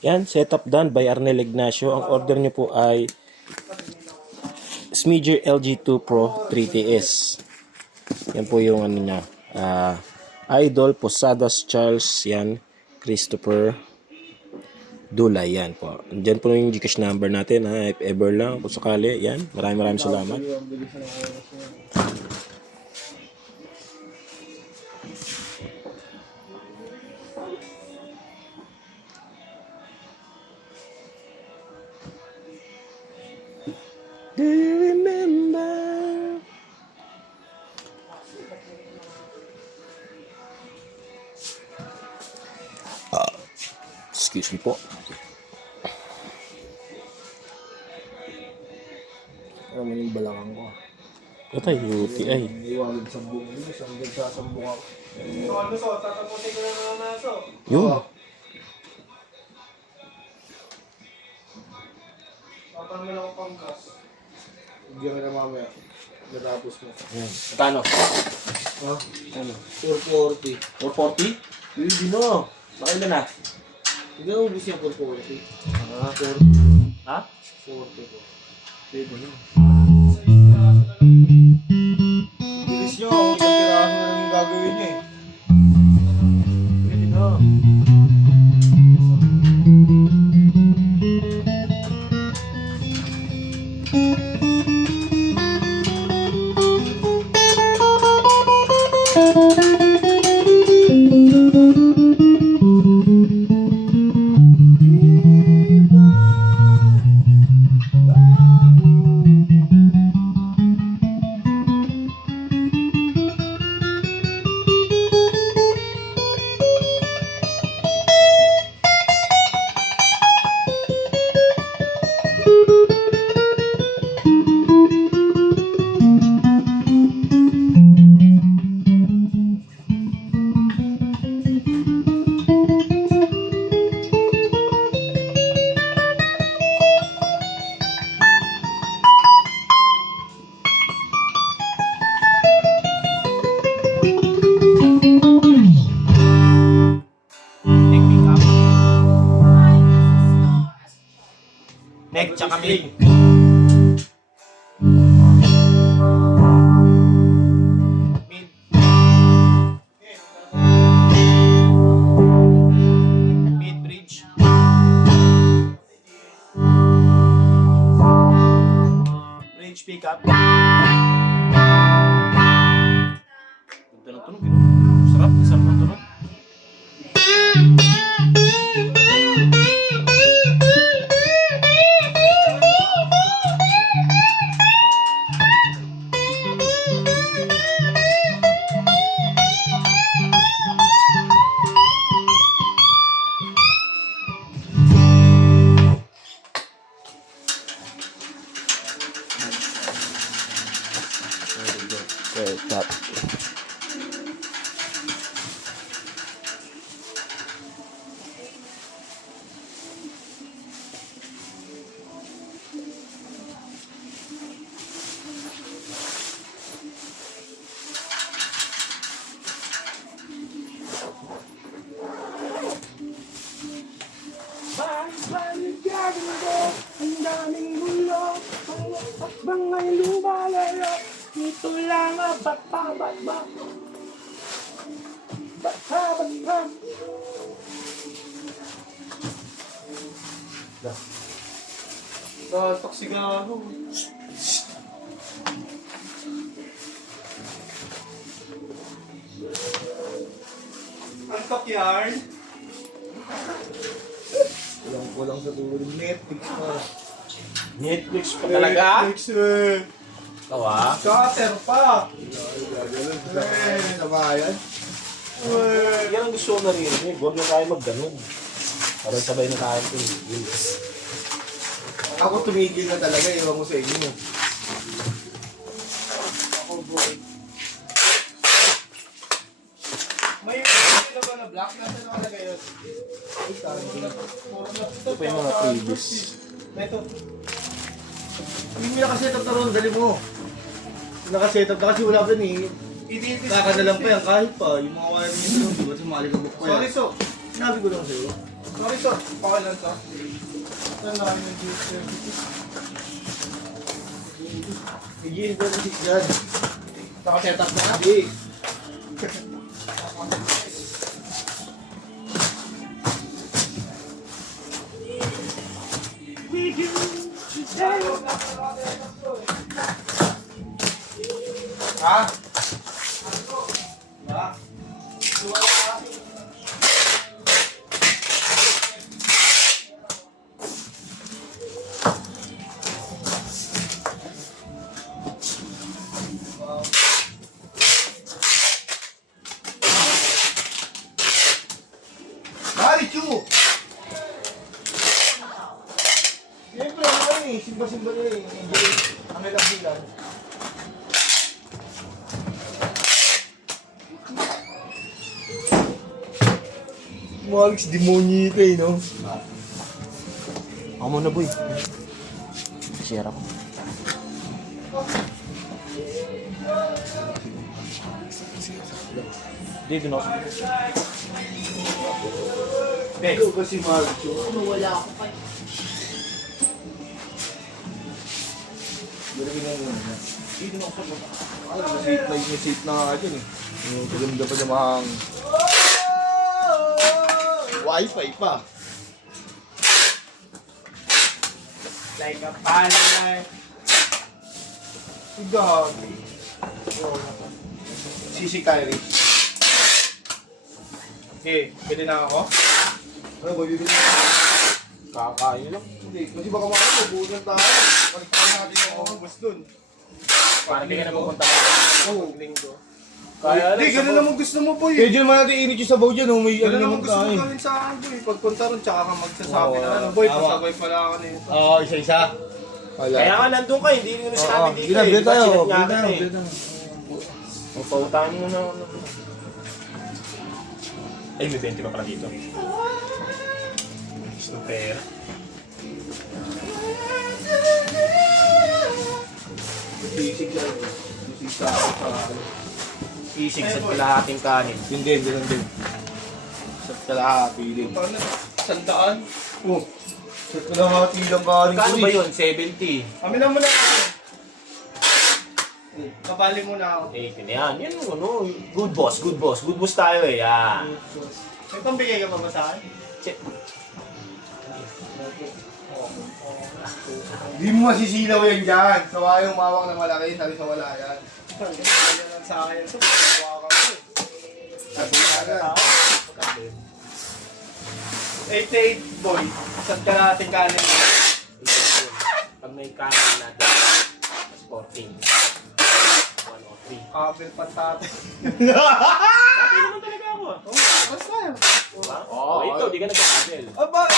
Yan, setup done by Arnel Ignacio. Ang order nyo po ay Smidger LG2 Pro 3TS. Yan po yung ano niya. Idol Posadas Charles, yan. Christopher Dulay, yan po. Diyan po yung Gcash number natin, ha. If ever lang, kung sakali, yan. Maraming salamat. Do you remember? Excuse me po. Ano man yung balakang ko. Ito yung UTI. Iwagod sa buong yun. Isang nagsasambong ako. So, tatapusin ko na mga naso. Yun. Papan mo lang ako pangkas. Bigyan ka na mamaya. Natapos mo. Yan. Kano? Ha? Ano? 440. 440? Hindi no. Bakit na? Hindi na ubus yung 440. Ah, 40. ha? 40 ko. Pwede na. Bilis nyo. Kung isang piraso na lang yung gagawin nyo eh. Pwede na. Neck tsaka mid. Mid. Mid bridge. Bridge pickup. Ganda ng tunog, sarap, sarap ng tunog. Top. Balik gagawin ko. Ang daming gulo. Ang takbang ay lumalayo. Ito lang ang batabat ba? Batabat ba? Taksigan ako. Ang takyard. Kulang sa tulong Netflix pa. Netflix pa talaga? Netflix eh. Tawa? Shutter pa. Sa bayan. Yan ang gusto ko na rin. Huwag na tayo mag-ganon. Parang sabay na tayo ito. Ako tumigil na talaga. Iwan ko sa inyo. Ako bro. May na ba na black? Nasaan nakalagay yun? Ito pa yung mga previous. Ito. Hindi mo nakasetup na ron. Dali mo. Nakasetup na kasi wala pa ni. Kaka na lang pa yan kahit pa. Yung mga wire nyo. Di ba sumali ka book pa yan? Sorry so. Sinabi ko lang sa'yo. Sorry to, pakilan to. Saan na kayo ng juice? Bigyan ko na si Jan. Naka-set up na na? Hindi. With you today. Ha? Marichu! Siyempre, ano eh, simba-simba nila eh. Hindi, ang ilang-ilang. Alex, demonyita eh, no? Ako muna, boy. Share ako. Hindi, doon ako. Ikaw kasi Marichu. Wala ako pa. Marami na yun. Dito na ako sa baba. Alam, safe na nga dyan eh. Maganda pa namang Wi-Fi pa. Like a pilot. Si Gabi. Sisi Kyrie. Okay, pwede na ako? Ano ba, bibili na? Kakain lang. Hindi, kasi baka makakita, buunan tayo. Paligtan natin yung ubos dun. Parang hindi ka na pupunta ka. Oo. Linggo. Kaya Hindi, ganun naman gusto mo po Kaya eh. dyan naman natin init yung sabaw dyan, oh. May ano Ganun naman naman gusto mo tayo. gawin sa akin boy. Pagpunta ron, tsaka ka magsasabi na ano. Boy, Tama. pasabay pala ako nito. Oo, isa-isa. Wala. Kaya nga nandun ka, hindi nyo sinabi dito. Bili tayo, Diba, bili chinat nga tayo. kita eh. O, pautahin mo na. Ay, may 20 pa pala dito. Gusto pera. Sisig lang. Sisig sa akin. Isig sa kalahating kanin. Hindi, ganun din. Sa kalahati din. Paano? Sandaan? Oh, sa kalahati lang kanin ko Kano ba eh. yun? 70. Kami na muna ako. Kabali muna ako. 80 na yan. Yan ano, good boss, good boss. Good boss tayo eh. Yan. May pambigay ka pa ba sa akin? Check. Hindi mo masisilaw yan dyan. Sawa yung mawak ng malaki, sabi sa wala yan. Ganyan lang sa akin ito. Pagkakuha ka ko eh. Sabi na yan. 88 boy. Saan ka natin kanin? Pag may kanin natin, mas 14. 103. Kabel pantate. Sabi naman talaga ako. Basta tayo. Diba? Oh, ito, di ka nagkakabel. Ah, bakit?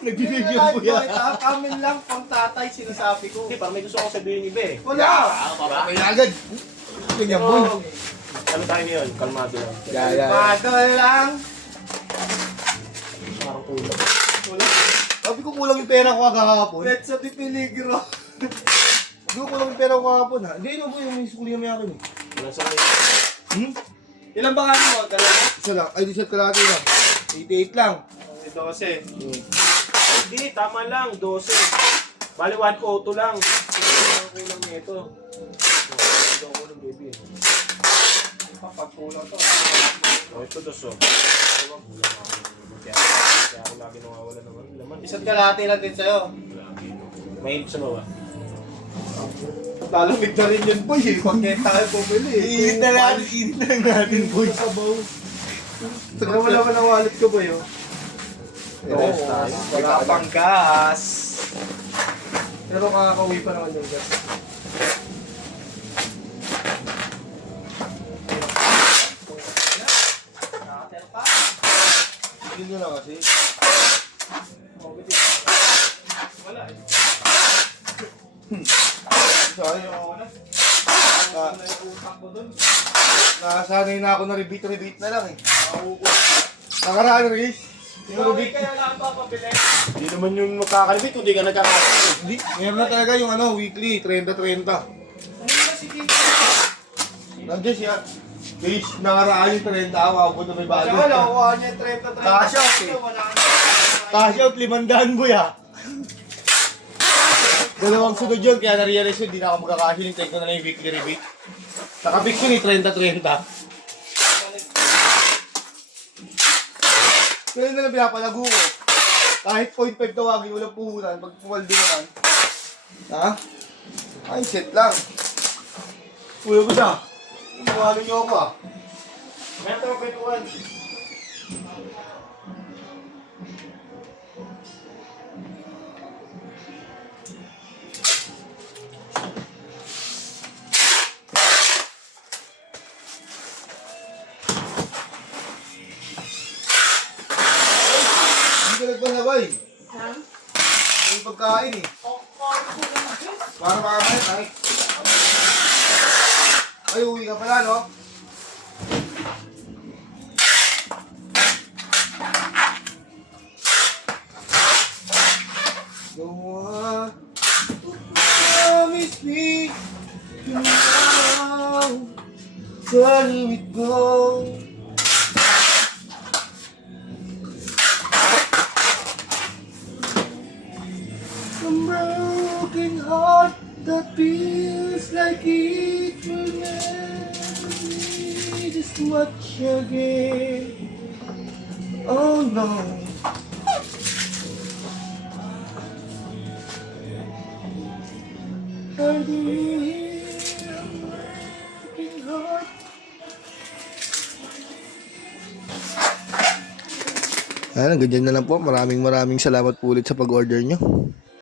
Nagbibigyan po yan. Kamin lang pang tatay sinasabi ko. Hindi, parang may gusto akong sabihin ni Be. Wala. Papakay na agad. Ganyan boy. Ano tayo ngayon? Kalmado lang. Pado lang. Parang kulang. Wala. Sabi ko kulang yung pera ko kahapon. Let's sa di peligro. Sabi ko kulang yung pera ko kahapon ha. Hindi, ano boy, yung sukuli kami akin eh. Walang sakit. Ilan ba kanin mo? Dalawa? Isa lang. Ay, di set kalahati lang. 88 lang. Ito kasi. Hindi, tama lang. 12. Bali, 102 lang. Ang kulang nito. Ang kulang baby. Pagkulang to. Oh, ito 2. Kulang ako. Kaya ako lagi nawawala naman. Laman. Isa't kalahati lang din sa'yo. May sa baba. Lalamig na rin yun boy. Huwag kayo tayo bumili. Iinit na natin boy. Saka wala ka na wallet ko boy. Oh. Rest tayo. Wala pang gas. Pero kakakauwi pa naman yung gas. Nakater pa. Hindi nyo lang kasi. Wala eh. Sayang. Wala yung utak ko dun. Nasanay na ako na repeat na lang eh. Nakauukot. Nakaraan Riz. Yung Hindi repeat. kaya lang papabili. Hindi naman yung magkakalibit kung di ka nagkakakalibit. Hindi, meron na talaga yung ano, weekly, 30-30. Ano na si Kiko? Nandiyan siya. Fish, nakaraan yung 30 ako, ako na may bago. Saka nakuha niya yung 30. Cash out eh. Cash out, 500 boy ah. Dalawang sunod yun, kaya na-realize yun, di na ako magkakash yun. Take ko na lang yung weekly rebate. Naka-fix yun eh, 30-30. Kaya na lang pinapalago ko. Kahit 0.5 tawagin, walang puhunan. Pag pumaldo naman. Ha? Ay, set lang. Kuya ko siya. Tawagin niyo ako ah. Metro Petuan. Hindi ka nagpalabay. May pagkain eh. Para makakain ay. Ay, uwi ka pala, no? Don't want to promise me you know where we go. A broken heart that feels like it will never be this much again. Oh no. Are you here? A broken heart. Ganyan na lang po. Maraming salamat po ulit sa pag-order nyo.